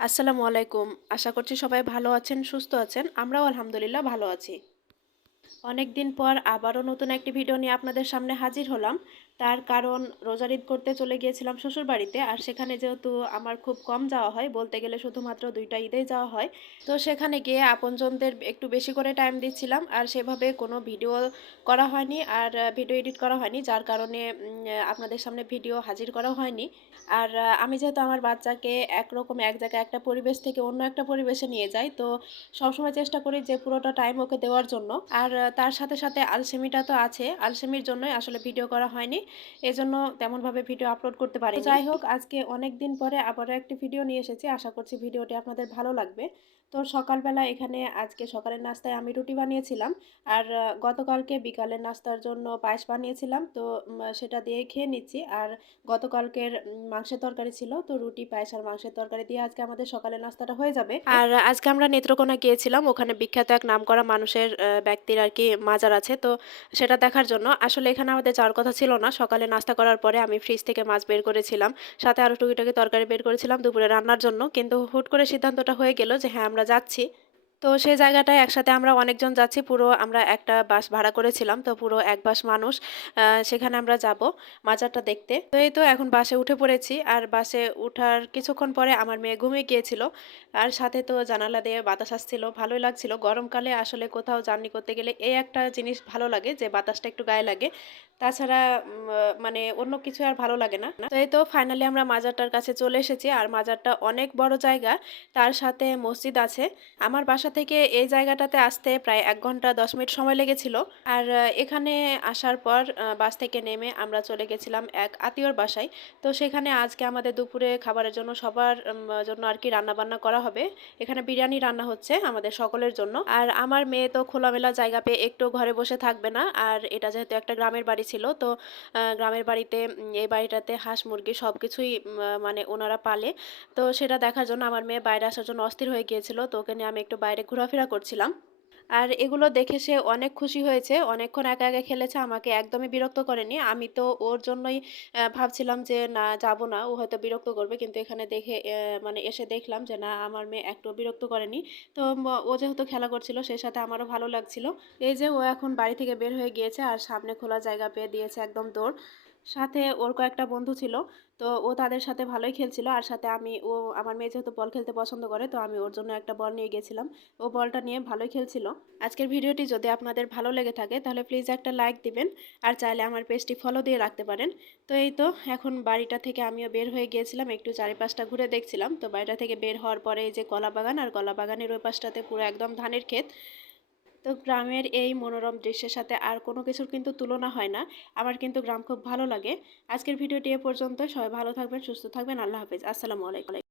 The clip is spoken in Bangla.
আসসালামু আলাইকুম। আশা করছি সবাই ভালো আছেন, সুস্থ আছেন। আমরাও আলহামদুলিল্লাহ ভালো আছি। অনেক দিন পর আবারও নতুন একটি ভিডিও নিয়ে আপনাদের সামনে হাজির হলাম। তার কারণ রোজার ঈদ করতে চলে গিয়েছিলাম শ্বশুরবাড়িতে। আর সেখানে যেহেতু আমার খুব কম যাওয়া হয়, বলতে গেলে শুধুমাত্র ২ টা ঈদেই যাওয়া হয়। তো সেখানে গিয়ে আপনজনদের একটু বেশি করে টাইম দিচ্ছিলাম। আর সেভাবে কোনো ভিডিও করা হয়নি আর ভিডিও এডিট করা হয়নি। যার কারণে আপনাদের সামনে ভিডিও হাজির করা হয়নি। আর আমি যেহেতু আমার বাচ্চাকে একরকম এক জায়গায় একটা পরিবেশ থেকে অন্য একটা পরিবেশে নিয়ে যাই, তো সবসময় চেষ্টা করি যে পুরোটা টাইম ওকে দেওয়ার জন্য। আর তার সাথে সাথে আলসেমিটা তো আছে, আলসেমির জন্যই আসলে ভিডিও করা হয়নি। এজন্য তেমনভাবে ভিডিও আপলোড করতে পারিনি। যাই হোক, আজকে অনেক দিন পরে আবারও একটি ভিডিও নিয়ে এসেছি। আশা করছি ভিডিওটি আপনাদের ভালো লাগবে। তো সকালবেলা এখানে আজকে সকালের নাস্তায় আমি রুটি বানিয়েছিলাম। আর গতকালকে বিকালের নাস্তার জন্য পায়েস বানিয়েছিলাম। তো সেটা দিয়ে খেয়ে নিচ্ছি। আর গতকালকের মাংসের তরকারি ছিল, তো রুটি, পায়েস আর মাংসের তরকারি দিয়ে আজকে আমাদের সকালের নাস্তাটা হয়ে যাবে। আর আজকে আমরা নেত্রকোনা গিয়েছিলাম, ওখানে বিখ্যাত এক নামকরা মানুষের ব্যক্তির আর কি মাজার আছে, তো সেটা দেখার জন্য। আসলে এখানে আমাদের যাওয়ার কথা ছিল না। সকালে নাস্তা করার পরে আমি ফ্রিজ থেকে মাছ বের করেছিলাম, সাথে আরও টুকিটাকি তরকারি বের করেছিলাম দুপুরে রান্নার জন্য। কিন্তু হুট করে সিদ্ধান্তটা হয়ে গেল যে হ্যাঁ, আমরা যাচ্ছি। তো সেই জায়গাটায় একসাথে আমরা অনেকজন যাচ্ছি। পুরো আমরা একটা বাস ভাড়া করেছিলাম, তো পুরো এক বাস মানুষ। সেখানে আমরা যাব মাজারটা দেখতে। তো এই তো এখন বাসে উঠে পড়েছি। আর বাসে উঠার কিছুক্ষণ পরে আমার মেয়ে ঘুমিয়ে গিয়েছিল। আর সাথে তো জানালা দিয়ে বাতাস আসছিল, ভালোই লাগছিল। গরমকালে আসলে কোথাও জার্নি করতে গেলে এই একটা জিনিস ভালো লাগে যে বাতাসটা একটু গায়ে লাগে। তাছাড়া মানে অন্য কিছু আর ভালো লাগে না। তো এই তো ফাইনালি আমরা মাজারটার কাছে চলে এসেছি। আর মাজারটা অনেক বড় জায়গা, তার সাথে মসজিদ আছে। আমার বাসা থেকে এই জায়গাটাতে আসতে প্রায় ১ ঘন্টা ১০ মিনিট সময় লেগেছিল। আর এখানে আসার পর বাস থেকে নেমে আমরা চলে গেছিলাম এক আত্মীয়র বাসায়। তো সেখানে আজকে আমাদের দুপুরে খাবারের জন্য সবার জন্য আর কি রান্নাবান্না করা হবে। এখানে বিরিয়ানি রান্না হচ্ছে আমাদের সকলের জন্য। আর আমার মেয়ে তো খোলামেলা জায়গা পেয়ে একটু ঘরে বসে থাকবে না। আর এটা যেহেতু একটা গ্রামের বাড়ি ছিল, তো গ্রামের বাড়িতে এই বাড়িটাতে হাঁস মুরগি সব কিছুই মানে ওনারা পালে। তো সেটা দেখার জন্য আমার মেয়ে বাইরে আসার জন্য অস্থির হয়ে গিয়েছিল। তো ওকে নিয়ে আমি একটু বাইরে ঘোরাফেরা করছিলাম। আর এগুলো দেখে সে অনেক খুশি হয়েছে। অনেকক্ষণ একা, একা খেলেছে। আমাকে একদমই বিরক্ত করেনি। আমি তো ওর জন্যই ভাবছিলাম যে না, যাব না। ও হয়তো বিরক্ত করবে। কিন্তু এখানে দেখে মানে এসে দেখলাম যে না, আমার মেয়ে একটুও বিরক্ত করেনি। তো ও যেহেতু খেলা করছিল সেই সাথে আমারও ভালো লাগছিল। এই যে ও এখন বাড়ি থেকে বের হয়ে গিয়েছে আর সামনে খোলা জায়গা পেয়ে দিয়েছে একদম দৌড়। সাথে ওর কয়েকটা বন্ধু ছিল। তো ও তাদের সাথে ভালোই খেলছিল। আর সাথে আমার মেয়ে যেহেতু বল খেলতে পছন্দ করে, তো আমি ওর জন্য একটা বল নিয়ে গেছিলাম। ও বলটা নিয়ে ভালোই খেলছিল। আজকের ভিডিওটি যদি আপনাদের ভালো লেগে থাকে তাহলে প্লিজ একটা লাইক দিবেন। আর চাইলে আমার পেজটি ফলো দিয়ে রাখতে পারেন। তো এই তো এখন বাড়িটা থেকে আমিও বের হয়ে গিয়েছিলাম, একটু চারিপাশটা ঘুরে দেখছিলাম। তো বাড়িটা থেকে বের হওয়ার পরে এই যে কলা বাগান, আর কলা বাগানের ওই পাশটাতে পুরো একদম ধানের ক্ষেত। তো গ্রামের এই মনোরম দৃশ্যের সাথে আর কোনো কিছুর কিন্তু তুলনা হয় না। আমার কিন্তু গ্রাম খুব ভালো লাগে। আজকের ভিডিওটি এ পর্যন্ত। সবাই ভালো থাকবেন, সুস্থ থাকবেন। আল্লাহ হাফেজ। আসসালামু আলাইকুম।